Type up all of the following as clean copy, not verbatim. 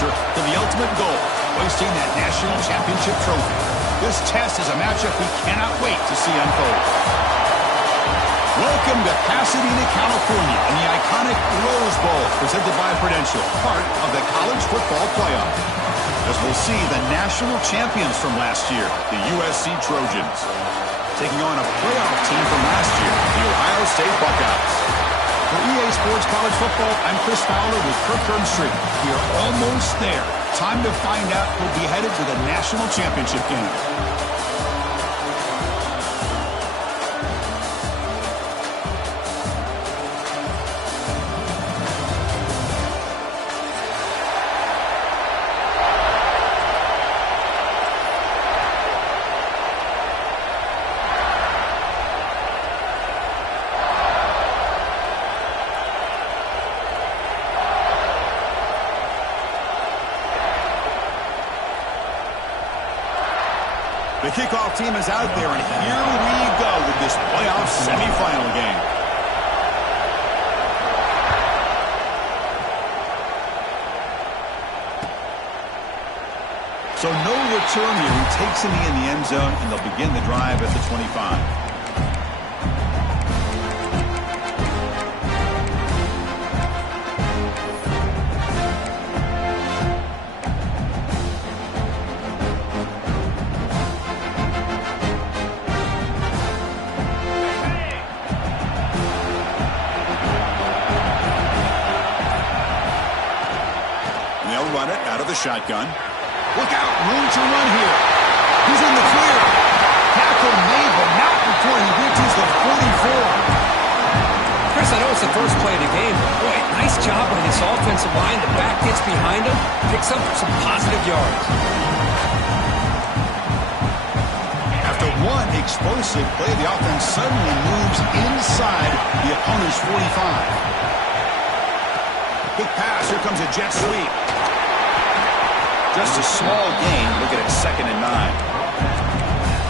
closer to the ultimate goal, hoisting that national championship trophy. This test is a matchup we cannot wait to see unfold. Welcome to Pasadena, California, in the iconic Rose Bowl, presented by Prudential, part of the college football playoff. As we'll see the national champions from last year, the USC Trojans, taking on a playoff team from last year, the Ohio State Buckeyes. For EA Sports College Football, I'm Chris Fowler with Kirk Herbstreit. We are almost there. Time to find out who'll be headed to the national championship game. The kickoff team is out there, and here we go with this playoff semifinal game. So no return here. He takes him in the end zone, and they'll begin the drive at the 25. Run it out of the shotgun. Look out, room to run here. He's in the clear. Tackle made, but not before he reaches the 44. Chris, I know it's the first play of the game, but boy, nice job by this offensive line. The back gets behind him, picks up some positive yards. After one explosive play, the offense suddenly moves inside the opponent's 45. Quick pass, here comes a jet sweep. Just a small gain. Look at it, 2nd and 9.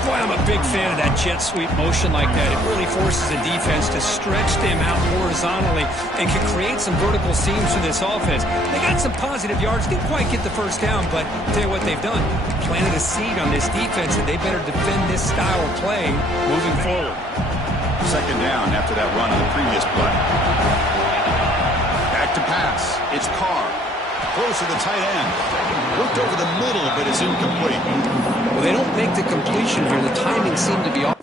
Boy, I'm a big fan of that jet sweep motion like that. It really forces the defense to stretch them out horizontally and can create some vertical seams for this offense. They got some positive yards. Didn't quite get the first down, but I'll tell you what they've done. Planted a seed on this defense, and they better defend this style of play moving forward. 2nd down after that run on the previous play. Back to pass. It's Carr. Close to the tight end. Looked over the middle, but it's incomplete. Well, they don't make the completion here. The timing seemed to be off.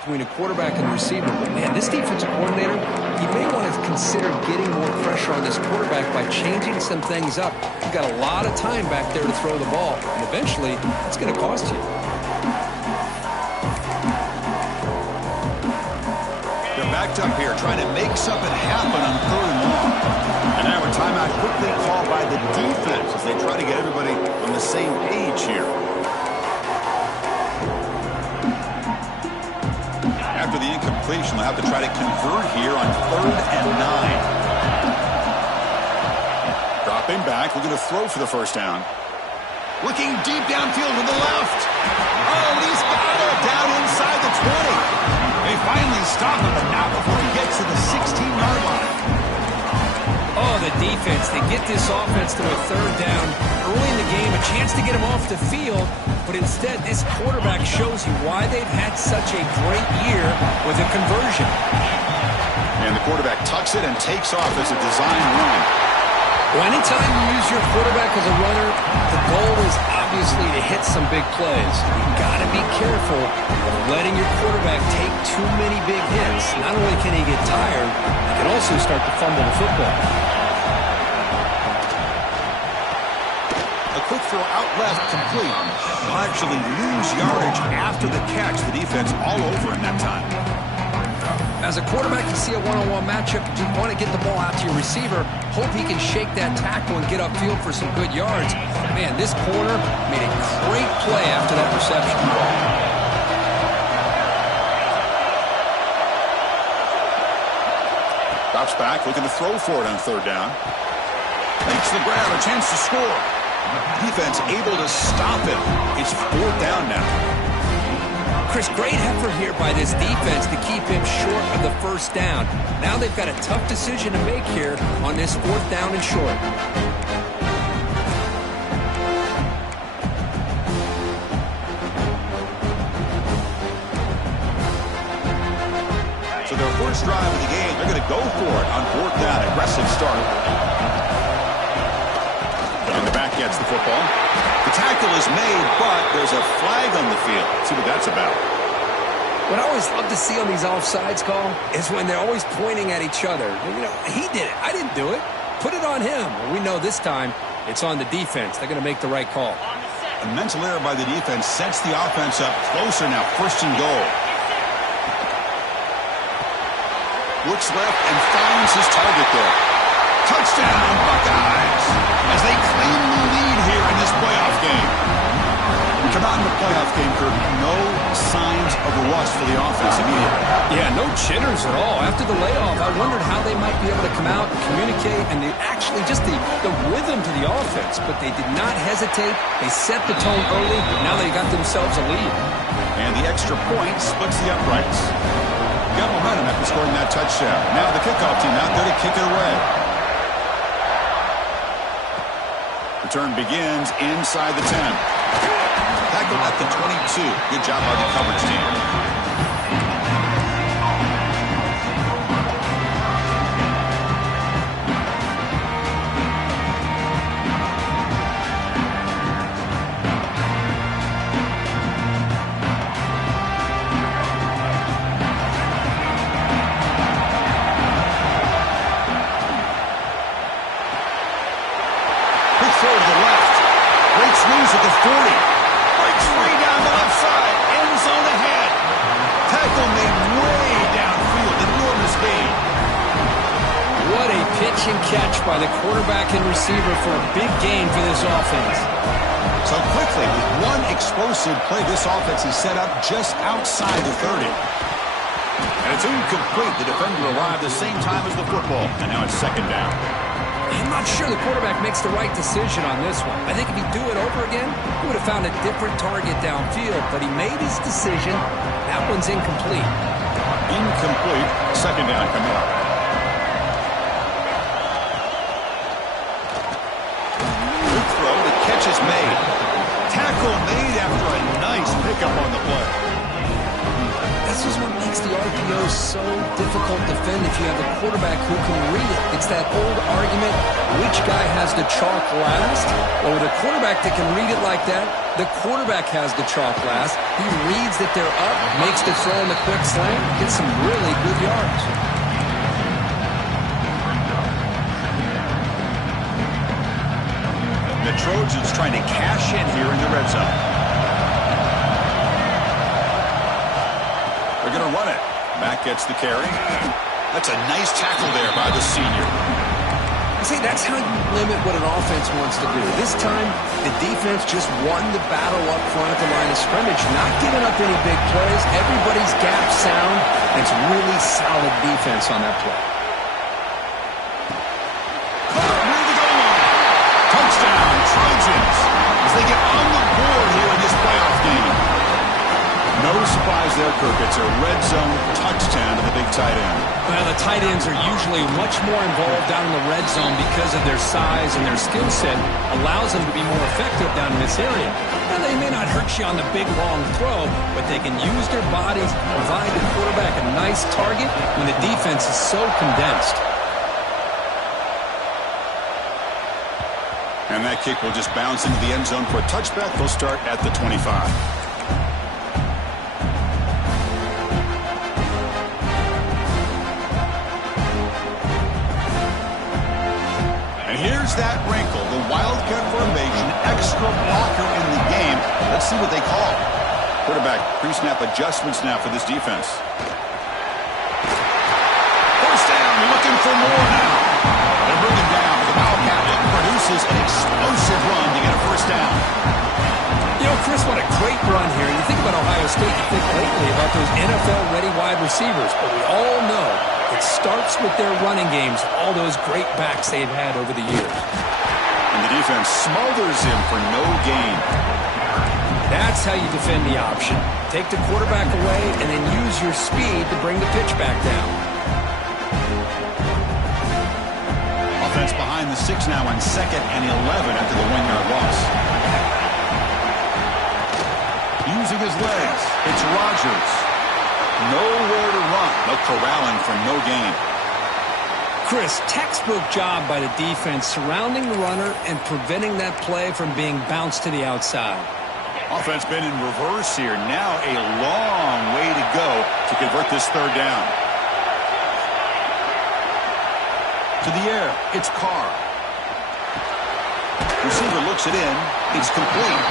Between a quarterback and the receiver. But man, this defensive coordinator, he may want to consider getting more pressure on this quarterback by changing some things up. You've got a lot of time back there to throw the ball, and eventually it's going to cost you. They're backed up here, trying to make something happen on 3rd and long. And now a timeout quickly called by the defense as they try to get everybody on the same page here. After the incompletion, they'll have to try to convert here on 3rd and 9. Dropping back, looking to throw for the first down. Looking deep downfield to the left. Oh, he's got it down inside the 20. They finally stop him, but not before he gets to the 16-yard line. Oh, the defense. They get this offense to a 3rd down early in the game, a chance to get him off the field, but instead this quarterback shows you why they've had such a great year with a conversion. And the quarterback tucks it and takes off as a design run. Well, anytime you use your quarterback as a runner, the goal is obviously to hit some big plays. You've got to be careful of letting your quarterback take too many big hits. Not only can he get tired, he can also start to fumble the football. A quick throw out left, complete. He'll actually lose yardage after the catch. The defense all over him that time. As a quarterback, you see a one-on-one matchup, you want to get the ball out to your receiver, hope he can shake that tackle and get upfield for some good yards. Man, this corner made a great play after that reception. Drops back, looking to throw for it on third down. Makes the grab, a chance to score. Defense able to stop him. It's fourth down now. Chris, great effort here by this defense to keep him short of the first down. Now they've got a tough decision to make here on this fourth down and short. So their first drive of the game, they're going to go for it on fourth down. Aggressive start. And the back gets the football. The tackle is made, but there's a flag on the field. Let's see what that's about. What I always love to see on these offsides call is when they're always pointing at each other. You know, he did it. I didn't do it. Put it on him. Well, we know this time it's on the defense. They're going to make the right call. A mental error by the defense sets the offense up closer now. First and goal. Looks left and finds his target there. Touchdown, Buckeyes, as they claim the lead here in this playoff game. We come out in the playoff game, Kirby, no signs of a rust for the offense immediately. Yeah, no jitters at all. After the layoff, I wondered how they might be able to come out and communicate and actually just the rhythm to the offense. But they did not hesitate. They set the tone early. Now they got themselves a lead. And the extra point splits the uprights. Got momentum after scoring that touchdown. Now the kickoff team out there to kick it away. Return begins inside the 10. Tackle at the 22. Good job by the coverage team. Throw to the left. Breaks loose at the 40. Breaks free down the left side. End zone ahead. Tackle made way downfield. Enormous gain. What a pitch and catch by the quarterback and receiver for a big gain for this offense. So quickly, with one explosive play, this offense is set up just outside the 30. And it's incomplete. The defender arrived the same time as the football. And now it's second down. I'm not sure the quarterback makes the right decision on this one. I think if he'd do it over again, he would have found a different target downfield, but he made his decision. That one's incomplete. Incomplete. Second down coming up. Good throw. The catch is made. Tackle made after a nice pickup on the play. This is what makes the RPO so difficult to defend if you have a quarterback who can read it. It's that old argument, which guy has the chalk last? Well, with a quarterback that can read it like that, the quarterback has the chalk last. He reads that they're up, makes the throw in the quick slant, gets some really good yards. The Trojans trying to cash in here in the red zone. They're going to run it. Mack gets the carry. That's a nice tackle there by the senior. See, that's how you limit what an offense wants to do. This time, the defense just won the battle up front at the line of scrimmage, not giving up any big plays. Everybody's gap sound. It's really solid defense on that play. Near the goal line. Touchdown, Trojans, as they get on the board here in this playoff game. No surprise there, Kirk. It's a red zone touchdown to the big tight end. Well, the tight ends are usually much more involved down in the red zone because of their size and their skill set allows them to be more effective down in this area. Now, they may not hurt you on the big, long throw, but they can use their bodies, provide the quarterback a nice target when the defense is so condensed. And that kick will just bounce into the end zone for a touchback. They'll start at the 25. Here's that wrinkle, the wildcat formation, extra blocker in the game. Let's see what they call. Quarterback pre-snap adjustments now for this defense. down. You know, Chris, what a great run here. You think about Ohio State, you think lately about those NFL-ready wide receivers, but we all know it starts with their running games, all those great backs they've had over the years. And the defense smothers him for no gain. That's how you defend the option. Take the quarterback away and then use your speed to bring the pitch back down. Offense behind the 6 now on 2nd and 11 after the 1-yard loss. Using his legs, it's Rodgers. Nowhere to run. They'll corral him for no gain. Chris, textbook job by the defense surrounding the runner and preventing that play from being bounced to the outside. Offense been in reverse here. Now a long way to go to convert this 3rd down. To the air, it's Carr. Receiver looks it in. It's complete.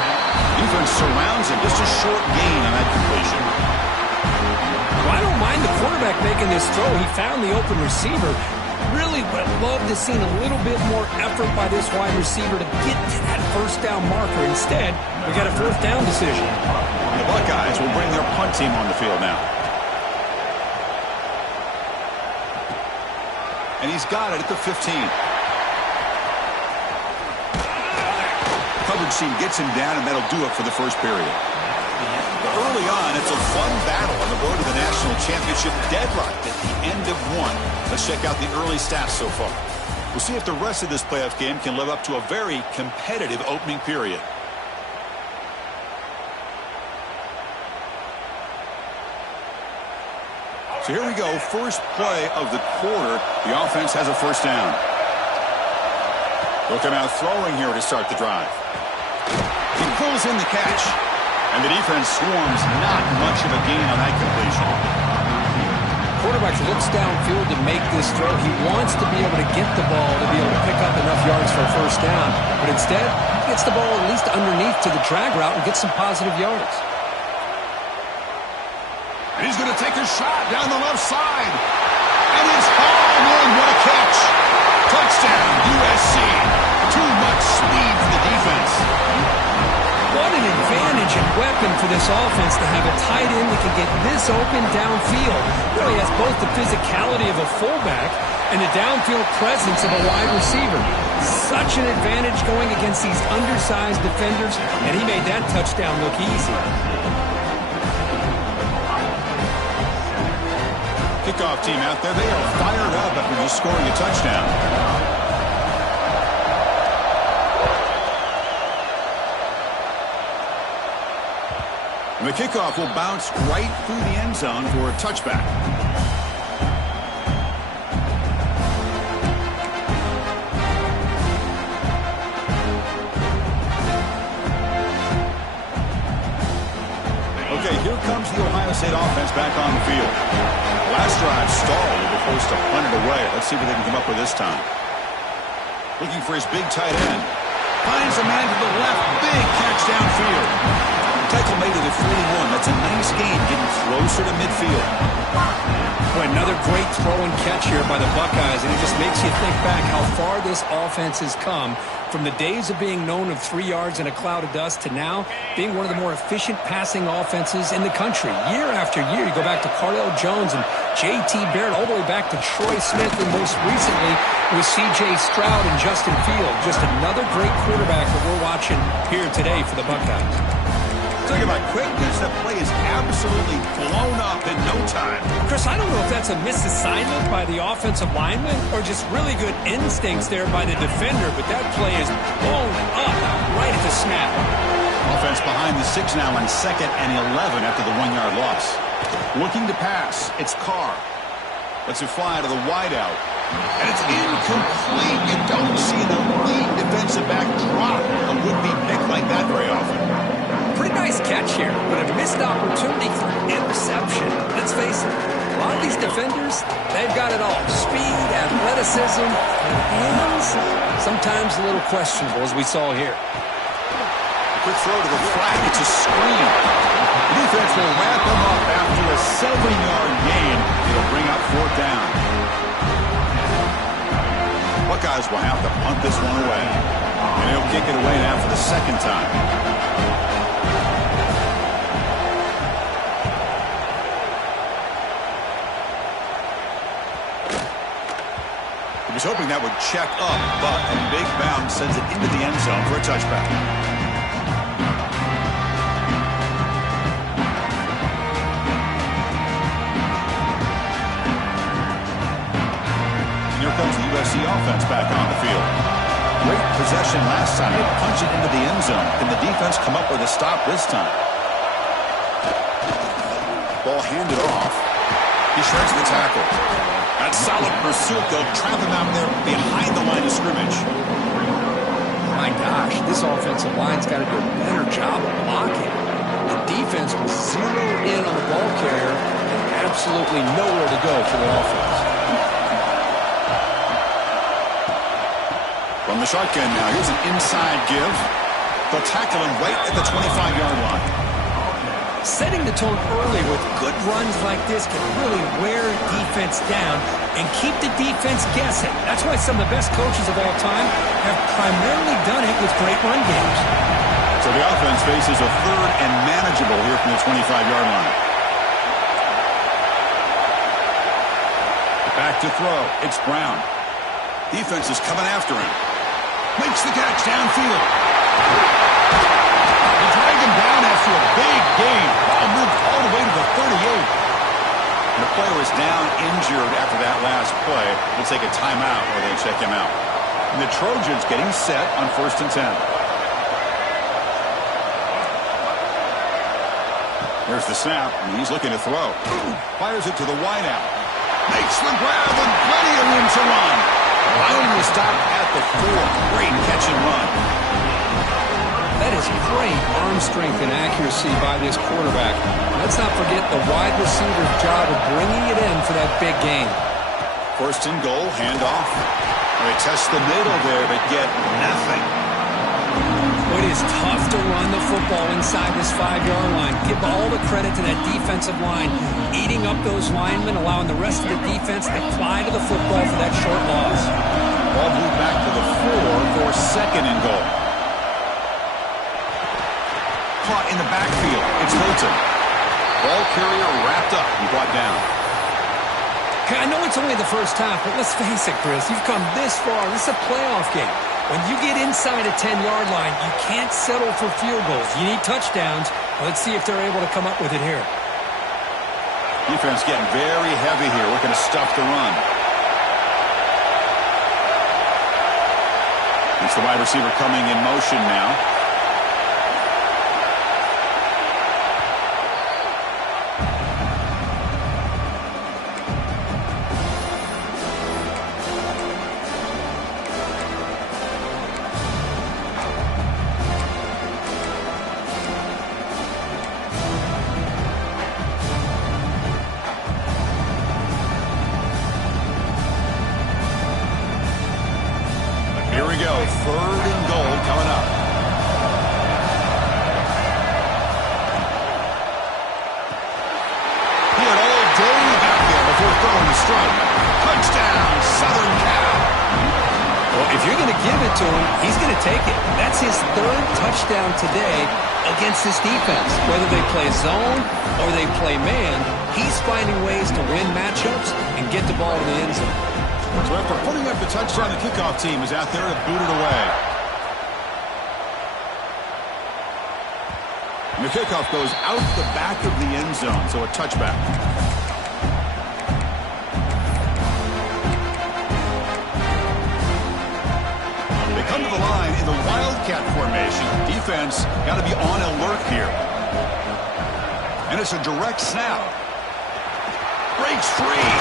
Defense surrounds him. Just a short gain on that completion. Well, I don't mind the quarterback making this throw. He found the open receiver. Really would have loved to see a little bit more effort by this wide receiver to get to that 1st down marker. Instead, we got a 4th down decision. The Buckeyes will bring their punt team on the field now. And he's got it at the 15. Coverage team gets him down, and that'll do it for the 1st period. Early on, it's a fun battle on the road to the national championship, deadlocked at the end of 1. Let's check out the early stats so far. We'll see if the rest of this playoff game can live up to a very competitive opening period. So here we go. First play of the quarter. The offense has a 1st down. They'll come out throwing here to start the drive. He pulls in the catch. And the defense swarms. Not much of a gain on that completion. Quarterback looks downfield to make this throw. He wants to be able to get the ball to be able to pick up enough yards for a 1st down. But instead, he gets the ball at least underneath to the drag route and gets some positive yards. And he's going to take a shot down the left side. And it's hauled in. What a catch. Touchdown, USC. Too much speed for the defense. What an advantage and weapon for this offense to have a tight end that can get this open downfield. Really has both the physicality of a fullback and the downfield presence of a wide receiver. Such an advantage going against these undersized defenders, and he made that touchdown look easy. Kickoff team out there, they are fired up after just scoring a touchdown. And the kickoff will bounce right through the end zone for a touchback. Okay, here comes the Ohio State offense back on the field. Last drive stalled. They were forced to punt it away. Let's see what they can come up with this time. Looking for his big tight end. Finds a man to the left. Big catch downfield. Tackle made it at 41. That's a nice gain, getting closer to midfield. Boy, another great throw and catch here by the Buckeyes, and it just makes you think back how far this offense has come from the days of being known of 3 yards in a cloud of dust to now being one of the more efficient passing offenses in the country. Year after year, you go back to Cardell Jones and J.T. Barrett, all the way back to Troy Smith, and most recently with C.J. Stroud and Justin Field. Just another great quarterback that we're watching here today for the Buckeyes. Talking about quickness, that play is absolutely blown up in no time. Chris, I don't know if that's a misassignment by the offensive lineman or just really good instincts there by the defender, but that play is blown up right at the snap. Offense behind the 6 now on 2nd and 11 after the 1-yard loss. Looking to pass, it's Carr. Lets it fly to the wideout. And it's incomplete. You don't see an elite defensive back drop a would-be pick like that very often. Pretty nice catch here, but a missed opportunity for an interception. Let's face it, a lot of these defenders, they've got it all. Speed, athleticism, and hands, sometimes a little questionable, as we saw here. Quick throw to the flat. It's a screen. The defense will wrap them up after a 7-yard gain. It'll bring up 4th down. Buckeyes will have to punt this one away. And he'll kick it away now for the second time. He was hoping that would check up, but a big bounce sends it into the end zone for a touchback. And here comes the USC offense back on the field. Great possession last time. They punch it into the end zone. Can the defense come up with a stop this time? Ball handed off. He shreds the tackle. That solid pursuit. They'll trap him out there behind the line of scrimmage. My gosh, this offensive line's got to do a better job of blocking. The defense was zeroed in on the ball carrier and absolutely nowhere to go for the offense. From the shotgun now, here's an inside give. They'll tackle him right at the 25-yard line. Setting the tone early with good runs like this can really wear defense down and keep the defense guessing. That's why some of the best coaches of all time have primarily done it with great run games. So the offense faces a third and manageable here from the 25-yard line. Back to throw. It's Brown. Defense is coming after him. Makes the catch downfield. They drag him down after a big gain. Ball moved all the way to the 38. And the player is down injured after that last play. They'll take a timeout or they check him out. And the Trojans getting set on 1st and 10. There's the snap, and he's looking to throw. Fires it to the wideout. Makes the grab and plenty of room to run. Finally stopped at the 4. Great catch and run. That is great arm strength and accuracy by this quarterback. Let's not forget the wide receiver's job of bringing it in for that big gain. 1st and goal, handoff. They test the middle there, but get nothing. It is tough to run the football inside this 5-yard line. Give all the credit to that defensive line, eating up those linemen, allowing the rest of the defense to fly to the football for that short loss. Ball moved back to the 4 for 2nd and goal. Caught in the backfield. It's Hilton. Ball carrier wrapped up and brought down. Okay, I know it's only the first half, but let's face it, Chris. You've come this far. This is a playoff game. When you get inside a 10-yard line, you can't settle for field goals. You need touchdowns. Let's see if they're able to come up with it here. Defense getting very heavy here, looking to stuff the run. It's the wide receiver coming in motion now. Here we go, 3rd and goal coming up. He had all day back there before throwing the strike. Touchdown, Southern Cal. Well, if you're going to give it to him, he's going to take it. That's his 3rd touchdown today against this defense. Whether they play zone or they play man, he's finding ways to win matchups and get the ball to the end zone. So after putting up the touchdown, the kickoff team is out there to boot it away. And the kickoff goes out the back of the end zone, so a touchback. They come to the line in the Wildcat formation. Defense got to be on alert here. And it's a direct snap. Breaks free.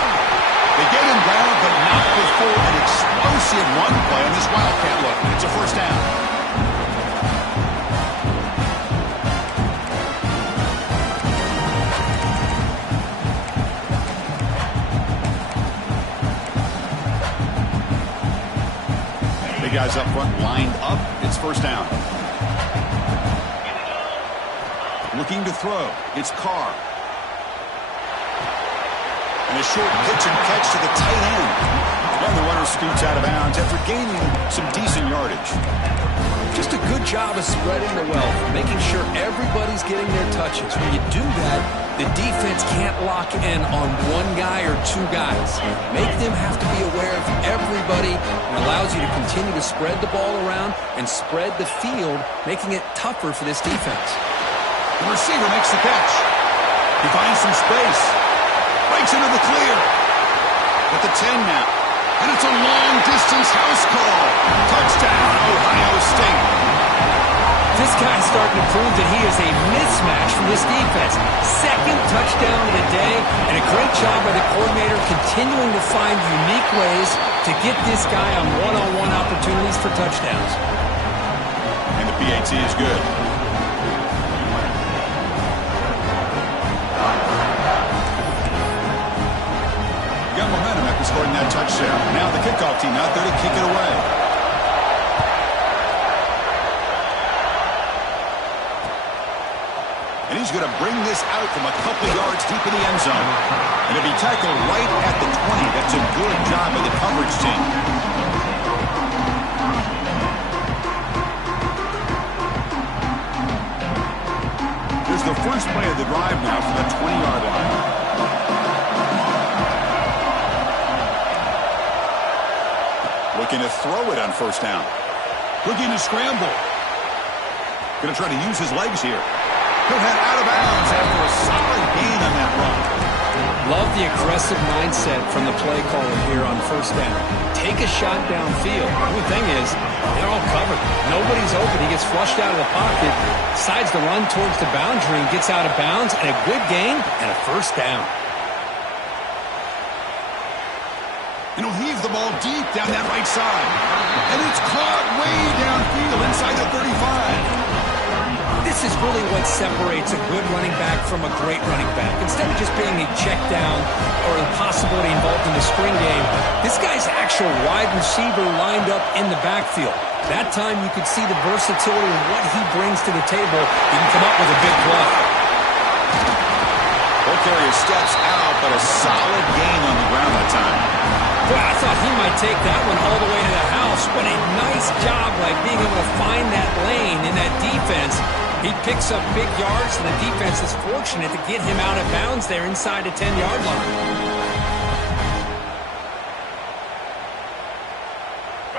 They get him down, but not before an explosive run play on this Wildcat look. It's a 1st down. Big guys up front lined up. It's 1st down. Looking to throw. It's Carr. And a short pitch and catch to the tight end. And the runner scoots out of bounds after gaining some decent yardage. Just a good job of spreading the wealth, making sure everybody's getting their touches. When you do that, the defense can't lock in on one guy or two guys. Make them have to be aware of everybody, and allows you to continue to spread the ball around and spread the field, making it tougher for this defense. The receiver makes the catch. He finds some space. Breaks into the clear. At the 10 now. And it's a long-distance house call. Touchdown, Ohio State. This guy's starting to prove that he is a mismatch for this defense. Second touchdown of the day, and a great job by the coordinator continuing to find unique ways to get this guy on one-on-one opportunities for touchdowns. And the PAT is good. Got momentum after scoring that touchdown. Now the kickoff team out there to kick it away. And he's going to bring this out from a couple yards deep in the end zone. And it'll be tackled right at the 20. That's a good job by the coverage team. Here's the first play of the drive now from the 20-yard line. Looking to throw it on first down. Looking to scramble. Going to try to use his legs here. He'll head out of bounds after a solid gain on that run. Love the aggressive mindset from the play caller here on first down. Take a shot downfield. The only thing is, they're all covered. Nobody's open. He gets flushed out of the pocket, decides to run towards the boundary and gets out of bounds, and a good gain and a first down. And he'll heave the ball deep down that right side. And it's caught way downfield inside the 35. This is really what separates a good running back from a great running back. Instead of just being a check down or a possibility involved in the spring game, this guy's actual wide receiver lined up in the backfield. That time you could see the versatility of what he brings to the table. He can come up with a big play. Ball carrier steps out, but a solid gain on the ground that time. Boy, I thought he might take that one all the way to the house. What a nice job by being able to find that lane in that defense. He picks up big yards, and the defense is fortunate to get him out of bounds there inside the 10-yard line.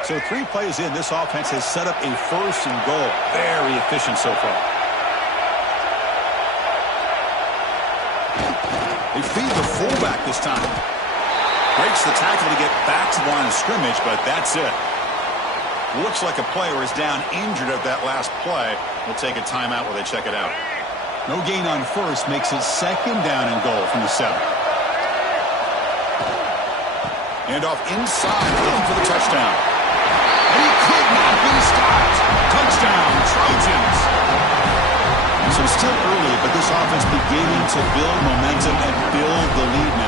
So 3 plays in, this offense has set up a first and goal. Very efficient so far. They feed the fullback this time. Breaks the tackle to get back to the line of scrimmage, but that's it. Looks like a player is down injured at that last play. We'll take a timeout while they check it out. No gain on first makes it second down and goal from the 7. And off inside, looking for the touchdown. And he could not be stopped. Touchdown, Trojans. So still early, but this offense beginning to build momentum and build the lead now.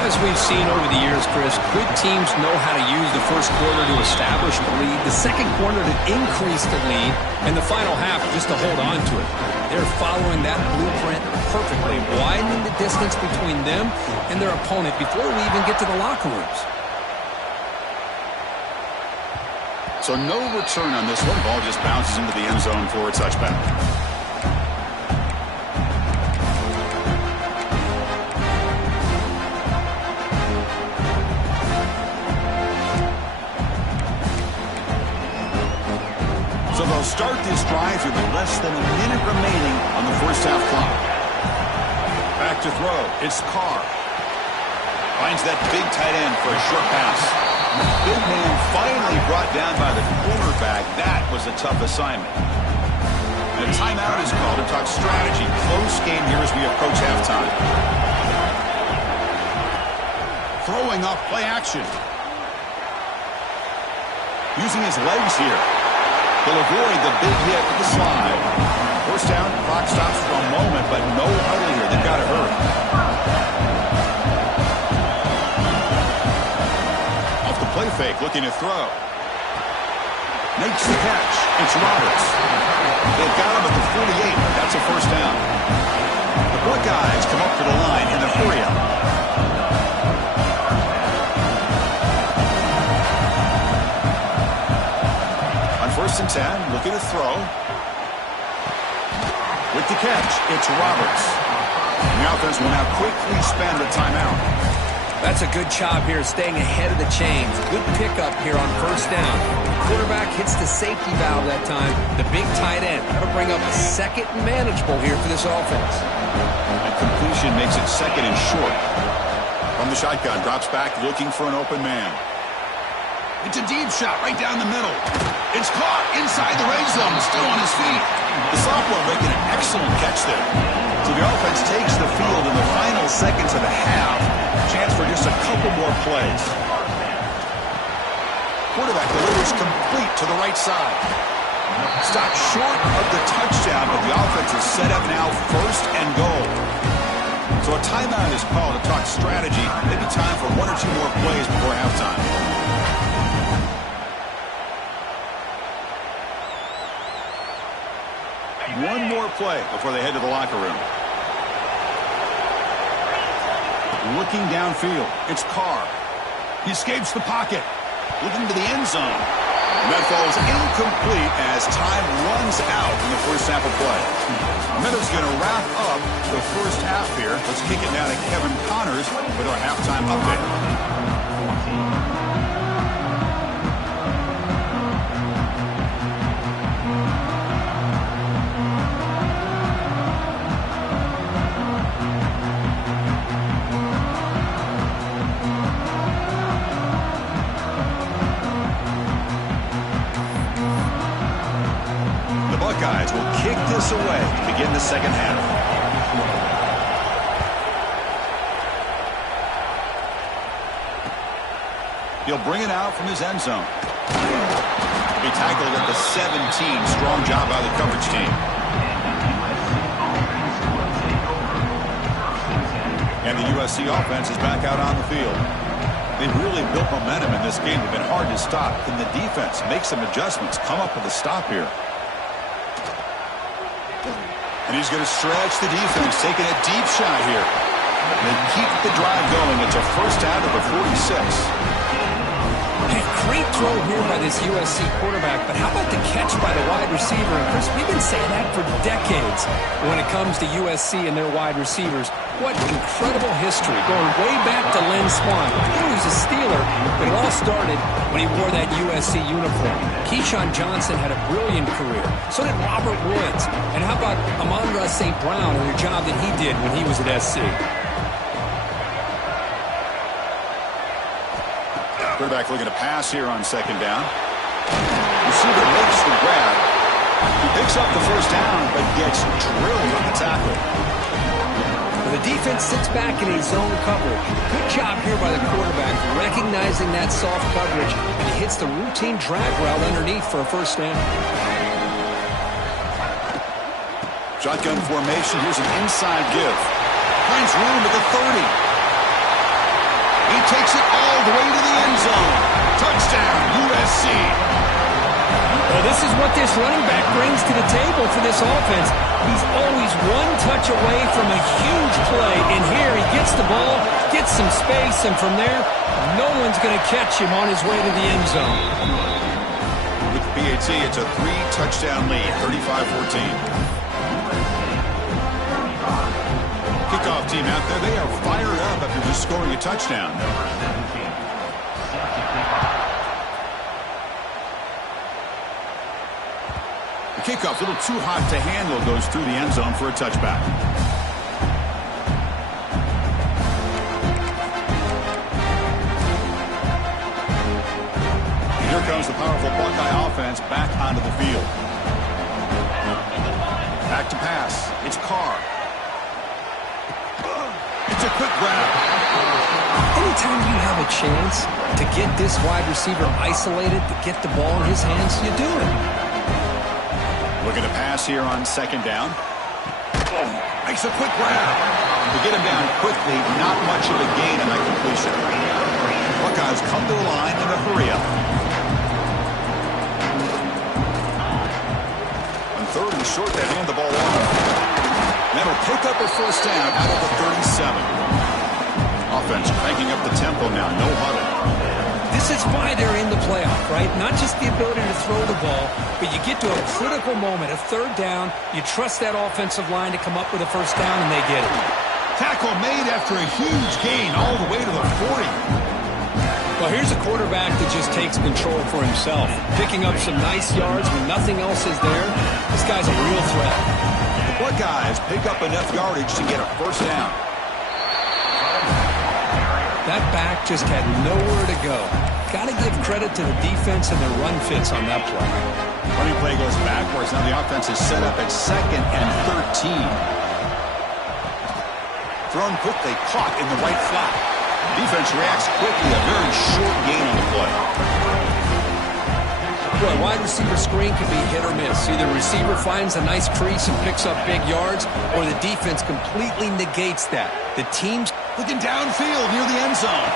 As we've seen over the years, Chris, good teams know how to use the first quarter to establish the lead, the second quarter to increase the lead, and the final half just to hold on to it. They're following that blueprint perfectly, widening the distance between them and their opponent before we even get to the locker rooms. So no return on this one. Ball just bounces into the end zone for a touchback. So they'll start this drive here with less than a minute remaining on the first half clock. Back to throw. It's Carr. Finds that big tight end for a short pass. Big man finally brought down by the quarterback. That was a tough assignment. And a timeout is called to talk strategy. Close game here as we approach halftime. Throwing off play action. Using his legs here. He'll avoid the big hit with the slide. First down, clock stops for a moment, but no huddle here. They've got to hurry. Off the play fake, looking to throw. Makes the catch. It's Roberts. They've got him at the 48. That's a first down. The Buckeyes come up for the line in the hurry-up. throw. With the catch, it's Roberts. The offense will now quickly spend a timeout. That's a good job here, staying ahead of the chains. Good pickup here on first down. Quarterback hits the safety valve that time. The big tight end. That'll bring up a second and manageable here for this offense. And completion makes it second and short. From the shotgun, drops back looking for an open man. It's a deep shot right down the middle. It's caught inside the red zone, still on his feet. The sophomore making an excellent catch there. So the offense takes the field in the final seconds of the half. Chance for just a couple more plays. Quarterback delivers complete to the right side. Stopped short of the touchdown, but the offense is set up now first and goal. So a timeout is called to talk strategy. Maybe time for one or two more plays before halftime. One more play before they head to the locker room. Looking downfield, it's Carr. He escapes the pocket, looking to the end zone. And that falls incomplete as time runs out in the first half of play. Meadows going to wrap up the first half here. Let's kick it now to Kevin Connors with our halftime update. Buckeyes will kick this away to begin the second half. He'll bring it out from his end zone. He'll be tackled at the 17. Strong job by the coverage team. And the USC offense is back out on the field. They've really built momentum in this game. They've been hard to stop. Can the defense make some adjustments, come up with a stop here? And he's going to stretch the defense, taking a deep shot here. They keep the drive going. It's a first out of the 46. Hey, great throw here by this USC quarterback, but how about the catch by the wide receiver? And Chris, we've been saying that for decades when it comes to USC and their wide receivers. What incredible history, going way back to Lynn Swann. He was a Steeler, but it all started when he wore that USC uniform. Keyshawn Johnson had a brilliant career. So did Robert Woods. And how about Amon-Ra St. Brown and the job that he did when he was at SC? Quarterback looking to pass here on second down. Receiver makes the grab. He picks up the first down, but gets drilled on the tackle. The defense sits back in a zone coverage. Good job here by the quarterback, recognizing that soft coverage, and he hits the routine drag route underneath for a first down. Shotgun formation. Here's an inside give. Finds room at the 30. He takes it all the way to the end zone. Touchdown, USC. Well, this is what this running back brings to the table for this offense. He's always one touch away from a huge play. And here he gets the ball, gets some space, and from there, no one's going to catch him on his way to the end zone. With the PAT, it's a 3-touchdown lead, 35-14. Kickoff team out there, they are fired up after just scoring a touchdown. The kickoff, a little too hot to handle, goes through the end zone for a touchback. Here comes the powerful Buckeye offense back onto the field. Back to pass. It's Carr. It's a quick grab. Anytime you have a chance to get this wide receiver isolated, to get the ball in his hands, you do it. Looking to pass here on second down. Makes a quick grab. To get him down quickly, not much of a gain on that completion. Buckeyes come to the line in a hurry up. On third and short, they hand the ball off. That'll pick up a first down out of the 37. Offense cranking up the tempo now, no huddle. This This is why they're in the playoff, right? Not just the ability to throw the ball, but you get to a critical moment, a third down, you trust that offensive line to come up with a first down, and they get it. Tackle made after a huge gain all the way to the 40. Well, here's a quarterback that just takes control for himself, picking up some nice yards when nothing else is there. This guy's a real threat. The Buckeyes pick up enough yardage to get a first down. That back just had nowhere to go. Got to give credit to the defense and their run fits on that play. Running play goes backwards. Now the offense is set up at 2nd and 13. Thrown quickly, caught in the right flat. Defense reacts quickly, a very short gain on the play. Boy, wide receiver screen can be hit or miss. Either the receiver finds a nice crease and picks up big yards, or the defense completely negates that. The team's looking downfield near the end zone.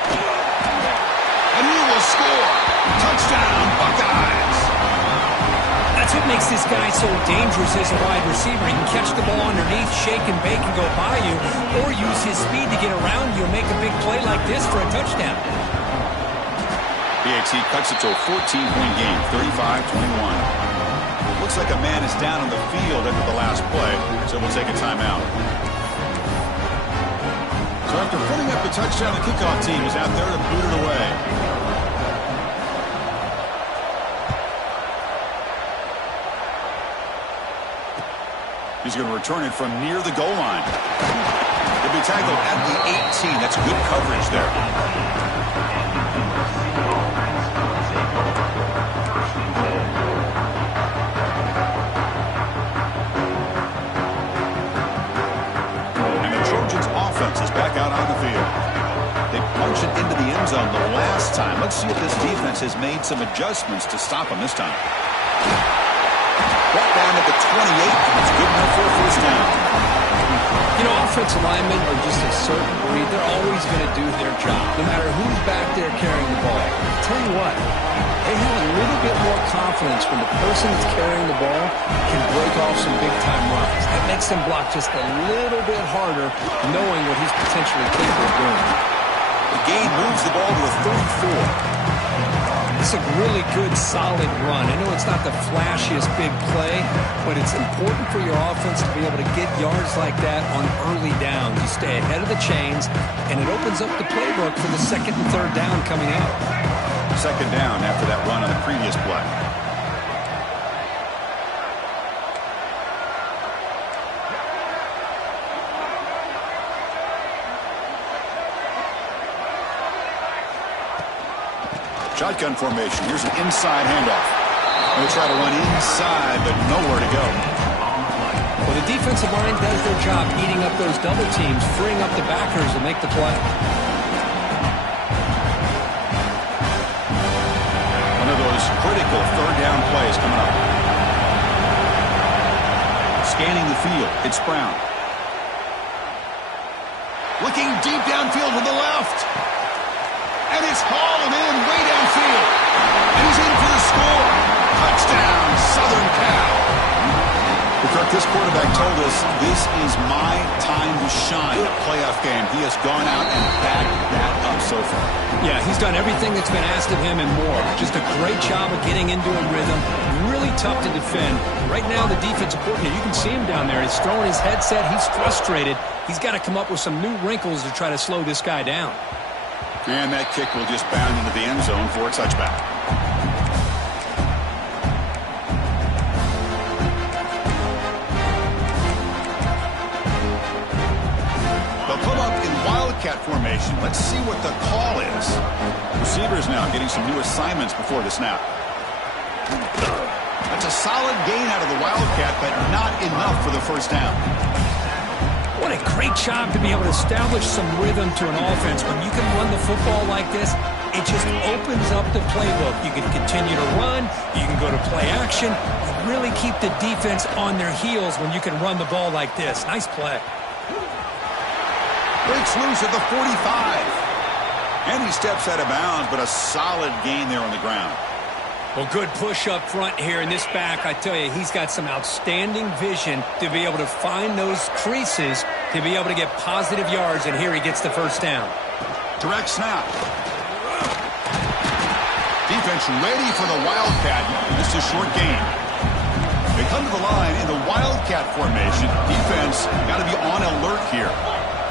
And he will score. Touchdown, Buckeyes. That's what makes this guy so dangerous as a wide receiver. He can catch the ball underneath, shake and bake and go by you, or use his speed to get around you and make a big play like this for a touchdown. BAT cuts it to a 14-point game, 35-21. Looks like a man is down on the field after the last play, so we'll take a timeout. So after putting up the touchdown, the kickoff team is out there to boot it away. He's going to return it from near the goal line. He'll be tackled at the 18. That's good coverage there. And the Trojans' offense is back out on the field. They punched it into the end zone the last time. Let's see if this defense has made some adjustments to stop them this time. Brought down at the 28, and it's good enough for a first down. You know, offensive linemen are just a certain breed. They're always going to do their job, no matter who's back there carrying the ball. I'll tell you what, they have a little bit more confidence when the person that's carrying the ball can break off some big-time runs. That makes them block just a little bit harder, knowing what he's potentially capable of doing. The gain moves the ball to a 34. It's a really good, solid run. I know it's not the flashiest big play, but it's important for your offense to be able to get yards like that on early downs. You stay ahead of the chains, and it opens up the playbook for the 2nd and 3rd down coming up. 2nd down after that run on the previous play. Shotgun formation. Here's an inside handoff. They'll try to run inside, but nowhere to go. Well, the defensive line does their job eating up those double teams, freeing up the backers to make the play. One of those critical 3rd down plays coming up. Scanning the field. It's Brown. Looking deep downfield to the left. And it's hauled in way downfield. And he's in for the score. Touchdown, Southern Cal. Kirk, this quarterback told us this is my time to shine. A playoff game. He has gone out and backed that up so far. Yeah, he's done everything that's been asked of him and more. Just a great job of getting into a rhythm. Really tough to defend. Right now, the defensive coordinator, you can see him down there. He's throwing his headset. He's frustrated. He's got to come up with some new wrinkles to try to slow this guy down. And that kick will just bound into the end zone for a touchback. They'll come up in Wildcat formation. Let's see what the call is. Receivers now getting some new assignments before the snap. That's a solid gain out of the Wildcat, but not enough for the first down. What a great job to be able to establish some rhythm to an offense. When you can run the football like this, it just opens up the playbook. You can continue to run. You can go to play action. You really keep the defense on their heels when you can run the ball like this. Nice play. Breaks loose at the 45. And he steps out of bounds, but a solid gain there on the ground. Well, good push up front here in this back. I tell you, he's got some outstanding vision to be able to find those creases, to be able to get positive yards, and here he gets the first down. Direct snap. Defense ready for the Wildcat. This is a short gain. They come to the line in the Wildcat formation. Defense got to be on alert here.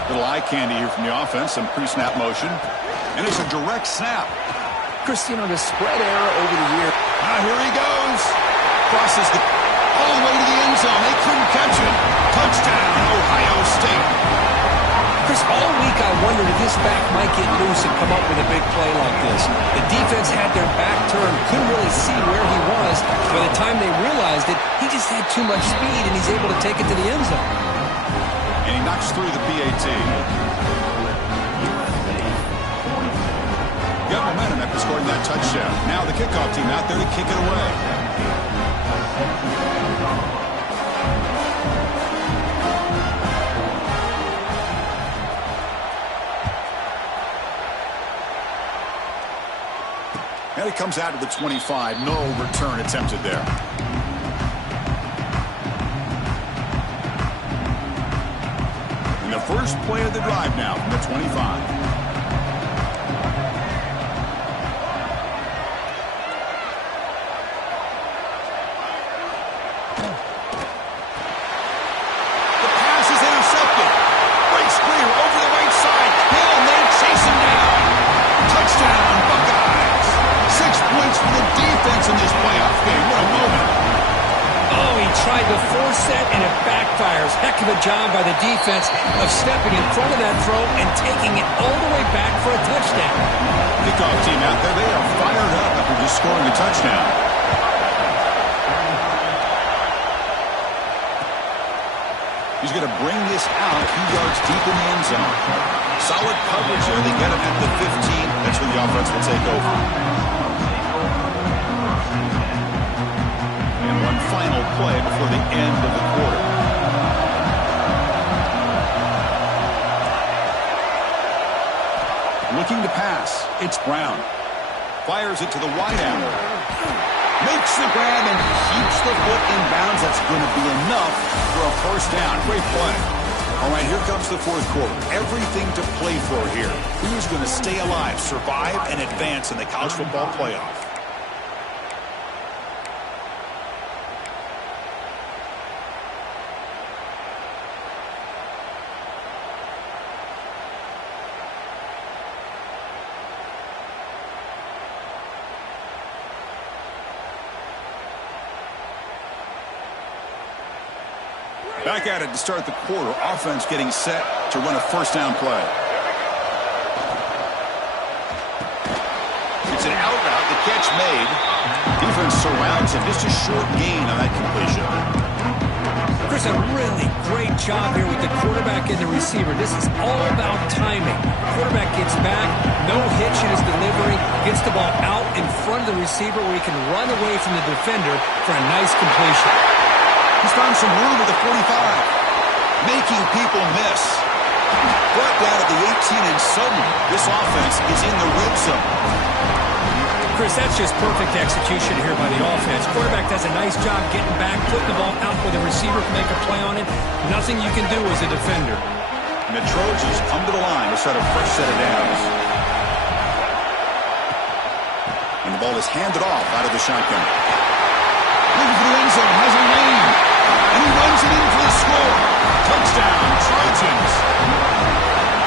Little eye candy here from the offense. Some pre-snap motion. And it's a direct snap. Chris, you know, the spread error over the year. Now here he goes. Crosses all the way to the end zone. They couldn't catch it. Touchdown, Ohio State. Chris, all week I wondered if this back might get loose and come up with a big play like this. The defense had their back turned, couldn't really see where he was. By the time they realized it, he just had too much speed, and he's able to take it to the end zone. And he knocks through the PAT. Got momentum after scoring that touchdown. Now the kickoff team out there to kick it away. And it comes out to the 25. No return attempted there. And the first play of the drive now from the 25. In this playoff game. What a moment. Oh, he tried to force that, and it backfires. Heck of a job by the defense of stepping in front of that throw and taking it all the way back for a touchdown. Kickoff team out there, they are fired up after just scoring a touchdown. He's going to bring this out a few yards deep in the end zone. Solid coverage there. They get him at the 15. That's where the offense will take over. One final play before the end of the quarter. Looking to pass. It's Brown. Fires it to the wideout. Makes the grab and keeps the foot in bounds. That's going to be enough for a first down. Great play. All right, here comes the fourth quarter. Everything to play for here. Who's going to stay alive, survive, and advance in the college football playoff? Back at it to start the quarter. Offense getting set to run a first down play. It's an out route. The catch made. Defense surrounds him. Just a short gain on that completion. Chris, a really great job here with the quarterback and the receiver. This is all about timing. Quarterback gets back, no hitch in his delivery, gets the ball out in front of the receiver where he can run away from the defender for a nice completion. He's found some room at the 45, making people miss. Brought down at the 18, and suddenly this offense is in the red zone. Chris, that's just perfect execution here by the offense. Quarterback does a nice job getting back, putting the ball out where the receiver can make a play on it. Nothing you can do as a defender. And the Trojans come to the line to set a fresh set of downs. And the ball is handed off out of the shotgun. Looking for the end zone, has a lane. And he runs it in for the score. Touchdown, Trojans.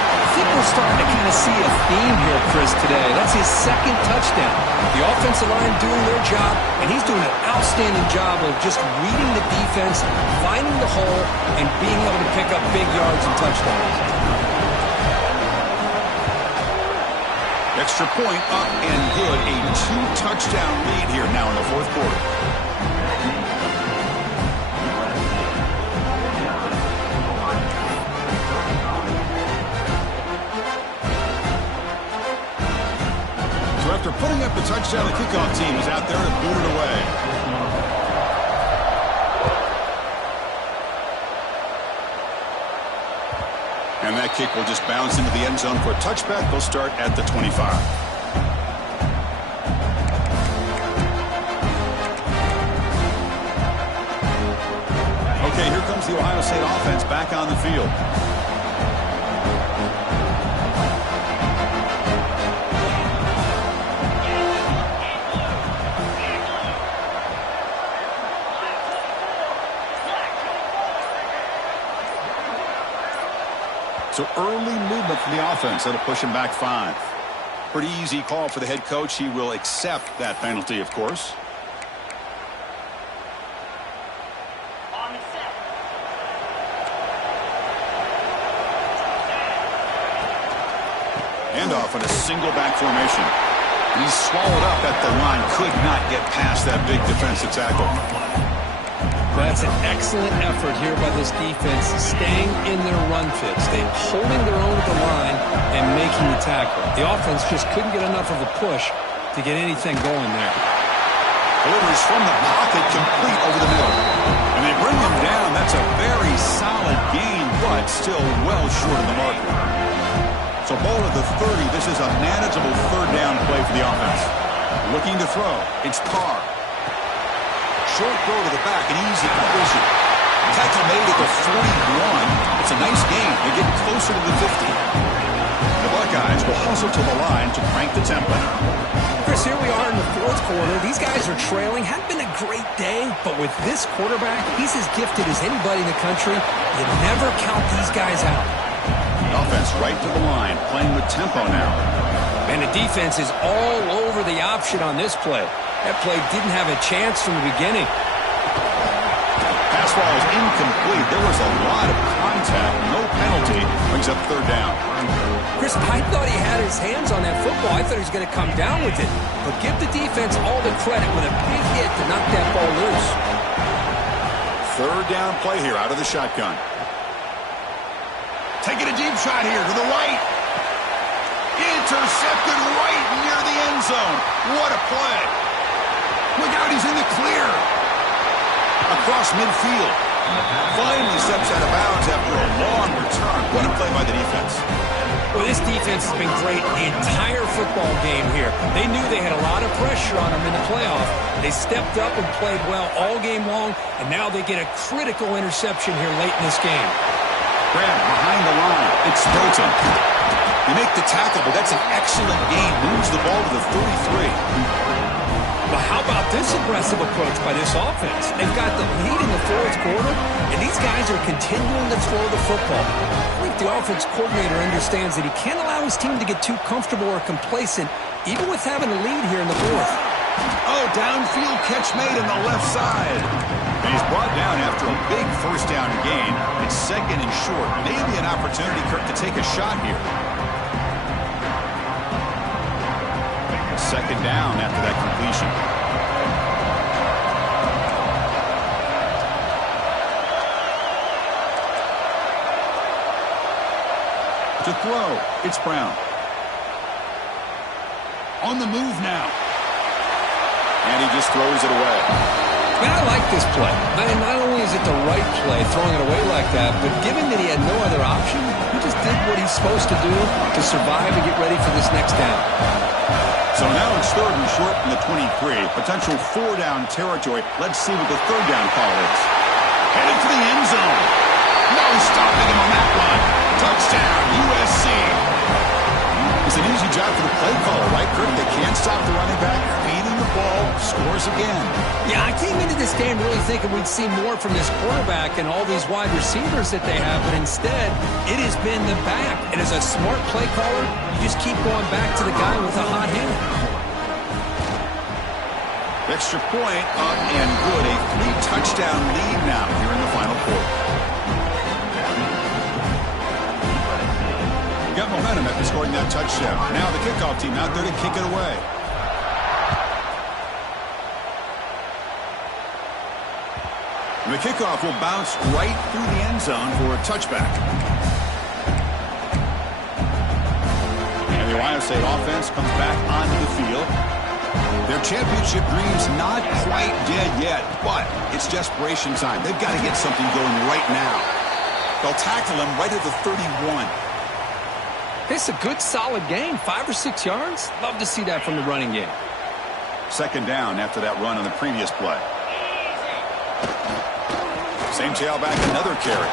I think we're starting to kind of see a theme here, Chris, today. That's his second touchdown. The offensive line doing their job, and he's doing an outstanding job of just reading the defense, finding the hole, and being able to pick up big yards and touchdowns. Extra point up and good. A 2-touchdown lead here now in the fourth quarter. So after putting up the touchdown, the kickoff team is out there to boot it away. And that kick will just bounce into the end zone for a touchback. They'll start at the 25. Okay, here comes the Ohio State offense back on the field. So early movement from the offense. That'll push him back 5. Pretty easy call for the head coach. He will accept that penalty, of course. Handoff in a single back formation. And he's swallowed up at the line. Could not get past that big defensive tackle. That's an excellent effort here by this defense, staying in their run fits. They're holding their own at the line and making the tackle. The offense just couldn't get enough of a push to get anything going there. Delivers from the pocket, complete over the middle. And they bring him down. That's a very solid gain, but still well short of the marker. So ball at the 30. This is a manageable third down play for the offense. Looking to throw. It's Carr. Short throw to the back, an easy completion. Tackle made at the 41. It's a nice gain. They get closer to the 50. The Buckeyes will hustle to the line to crank the tempo. Chris, here we are in the fourth quarter. These guys are trailing. Hadn't been a great day, but with this quarterback, he's as gifted as anybody in the country. You never count these guys out. Offense right to the line, playing with tempo now. And the defense is all over the option on this play. That play didn't have a chance from the beginning. Pass ball is incomplete. There was a lot of contact. No penalty. Brings up third down. Chris, I thought he had his hands on that football. I thought he was going to come down with it. But give the defense all the credit with a big hit to knock that ball loose. Third down play here out of the shotgun. Taking a deep shot here to the right. Intercepted right near the end zone. What a play. Look out, he's in the clear. Across midfield. Finally steps out of bounds after a long return. What a play by the defense. Well, this defense has been great the entire football game here. They knew they had a lot of pressure on them in the playoff. They stepped up and played well all game long, and now they get a critical interception here late in this game. Grab behind the line. It's Hilton. You make the tackle, but that's an excellent gain. Moves the ball to the 33. But how about this aggressive approach by this offense? They've got the lead in the fourth quarter, and these guys are continuing to throw the football. I think the offense coordinator understands that he can't allow his team to get too comfortable or complacent, even with having a lead here in the fourth. Oh, downfield catch made on the left side. And he's brought down after a big first down gain. It's second and short. Maybe an opportunity, Kirk, to take a shot here. Second down after that completion. To throw, it's Brown. On the move now. And he just throws it away. Man, I like this play. Not only is it the right play, throwing it away like that, but given that he had no other option, he just did what he's supposed to do to survive and get ready for this next down. So now it's third and short from the 23. Potential four-down territory. Let's see what the third down call is. Headed for the end zone. No stopping him on that one. Touchdown, USC. It's an easy job for the play caller, right, Kurt? They can't stop the running back. Feeding the ball. Scores again. Yeah, I came into this game really thinking we'd see more from this quarterback and all these wide receivers that they have, but instead, it has been the back. And as a smart play caller, you just keep going back to the guy with a hot hand. Extra point up and good. A 3-touchdown lead now here in the final quarter. Got momentum after scoring that touchdown. Now the kickoff team out there to kick it away. And the kickoff will bounce right through the end zone for a touchback. And the Ohio State offense comes back onto the field. Their championship dreams not quite dead yet, but it's desperation time. They've got to get something going right now. They'll tackle him right at the 31. It's a good, solid game. 5 or 6 yards. Love to see that from the running game. Second down after that run on the previous play. Same tailback, another carry.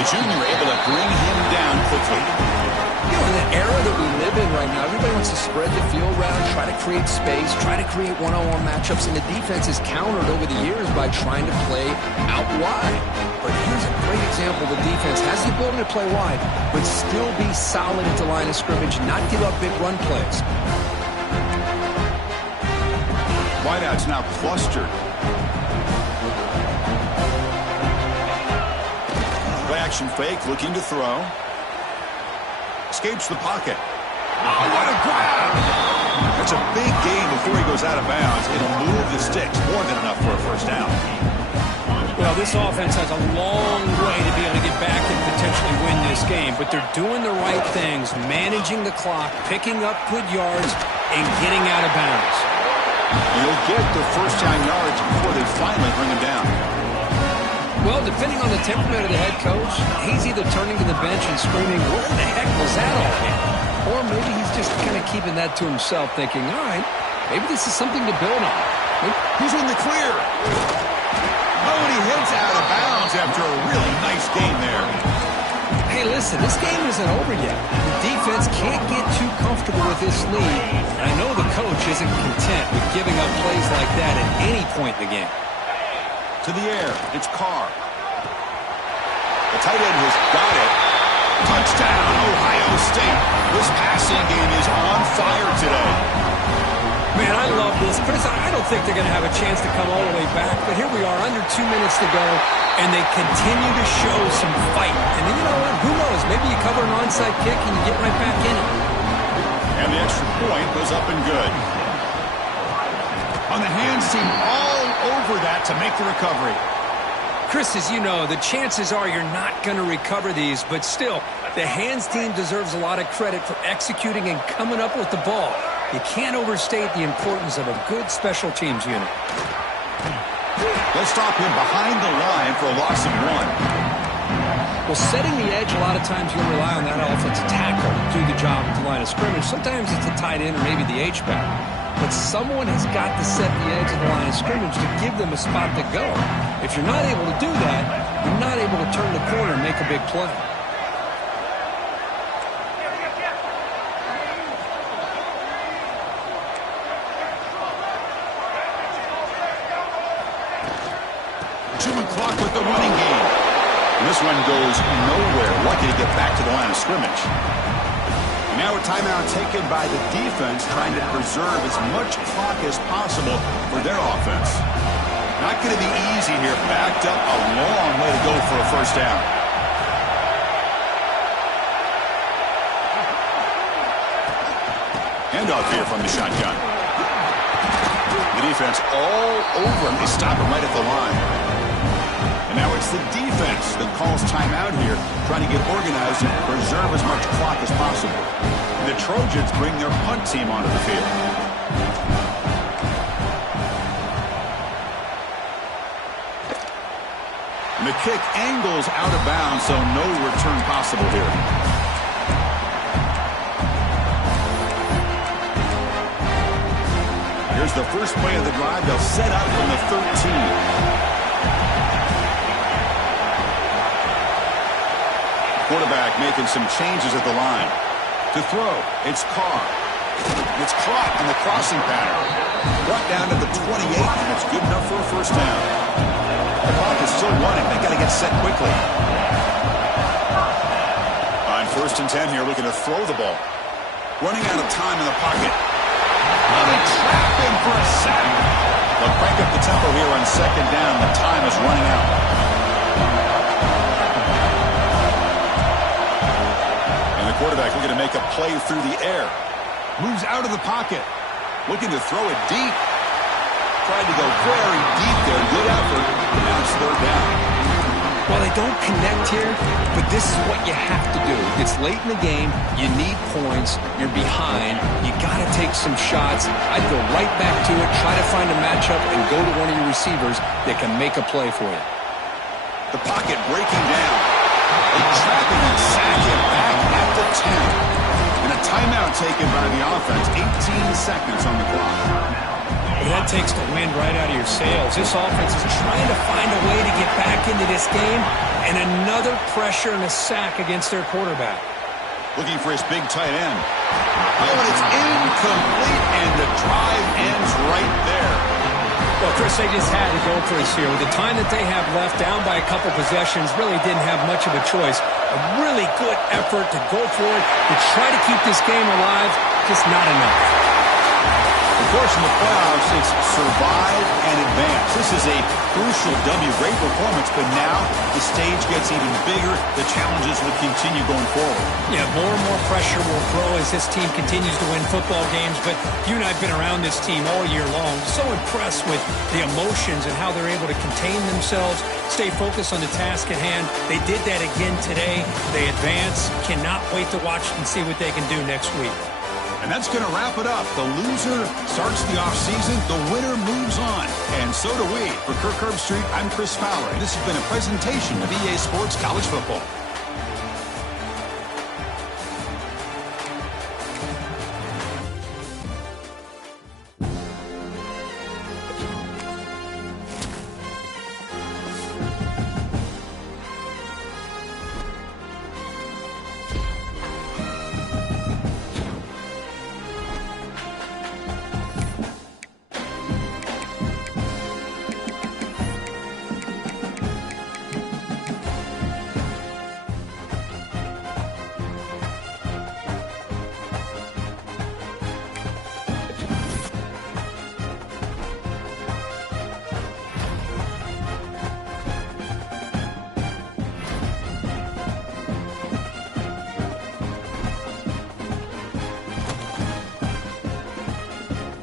The junior able to bring him down quickly. You know, in the era that we live in right now, everybody wants wants to spread the field around, try to create space, try to create one-on-one matchups, and the defense has countered over the years by trying to play out wide. But here's a great example. The defense has the ability to play wide, but still be solid at the line of scrimmage, not give up big run plays. Wideout's now clustered. Play action fake, looking to throw. Escapes the pocket. Oh, what a grab! That's a big gain before he goes out of bounds. It'll move the sticks more than enough for a first down. Well, this offense has a long way to be able to get back and potentially win this game, but they're doing the right things, managing the clock, picking up good yards, and getting out of bounds. You'll get the first down yards before they finally bring him down. Well, depending on the temperament of the head coach, he's either turning to the bench and screaming, where the heck was that all in? Or maybe he's just kind of keeping that to himself, thinking, all right, maybe this is something to build on. He's in the clear. Oh, and he heads out of bounds after a really nice game there. Hey, listen, this game isn't over yet. The defense can't get too comfortable with this lead. And I know the coach isn't content with giving up plays like that at any point in the game. To the air, it's Carr. The tight end has got it. Touchdown, Ohio State. This passing game is on fire today. Man, I love this, but I don't think they're going to have a chance to come all the way back. But here we are, under 2 minutes to go, and they continue to show some fight. And then, you know what? Who knows? Maybe you cover an onside kick and you get right back in it. And the extra point goes up and good. On the hands team, all over that to make the recovery. Chris, as you know, the chances are you're not going to recover these, but still, the hands team deserves a lot of credit for executing and coming up with the ball. You can't overstate the importance of a good special teams unit. They'll stop him behind the line for a loss of 1. Well, setting the edge, a lot of times you'll rely on that offensive tackle to do the job at the line of scrimmage. Sometimes it's the tight end or maybe the H-back. But someone has got to set the edge of the line of scrimmage to give them a spot to go. If you're not able to do that, you're not able to turn the corner and make a big play. Clock with the running game. And this one goes nowhere. Lucky to get back to the line of scrimmage. And now a timeout taken by the defense, trying to preserve as much clock as possible for their offense. Not going to be easy here. Backed up a long way to go for a first down. Handoff here from the shotgun. The defense all over him. They stop him right at the line. And now it's the defense that calls timeout here, trying to get organized and preserve as much clock as possible. And the Trojans bring their punt team onto the field. And the kick angles out of bounds, so no return possible here. Here's the first play of the drive. They'll set up from the 13. Quarterback making some changes at the line. To throw, it's Carr. It's caught on the crossing pattern. Brought down to the 28, and it's good enough for a first down. The clock is still running. They got to get set quickly. On 1st and 10 here, looking to throw the ball. Running out of time in the pocket. Oh, they trap him for a sack. They'll crank up the tempo here on 2nd down. The time is running out. Quarterback looking to make a play through the air. Moves out of the pocket. Looking to throw it deep. Tried to go very deep there. Good effort. Now it's 3rd down. Well, they don't connect here, but this is what you have to do. It's late in the game. You need points. You're behind. You got to take some shots. I'd go right back to it, try to find a matchup, and go to one of your receivers that can make a play for you. The pocket breaking down. They trap him and sack him back at the 10. And a timeout taken by the offense. 18 seconds on the clock. Well, that takes the wind right out of your sails. This offense is trying to find a way to get back into this game, and another pressure and a sack against their quarterback. looking for his big tight end. Oh, and it's incomplete, and the drive ends right there. Well, Chris, they just had to go for us here. With the time that they have left, down by a couple possessions, really didn't have much of a choice. A really good effort to go for it, to try to keep this game alive, just not enough. Of course, in the playoffs, it's survive and advance. This is a crucial W. Great performance, but now the stage gets even bigger. The challenges will continue going forward. Yeah, more and more pressure will grow as this team continues to win football games. But you and I have been around this team all year long. So impressed with the emotions and how they're able to contain themselves, stay focused on the task at hand. They did that again today. They advance. Cannot wait to watch and see what they can do next week. And that's going to wrap it up. The loser starts the offseason. The winner moves on. And so do we. For Kirk Herbstreit, I'm Chris Fowler. And this has been a presentation of EA Sports College Football.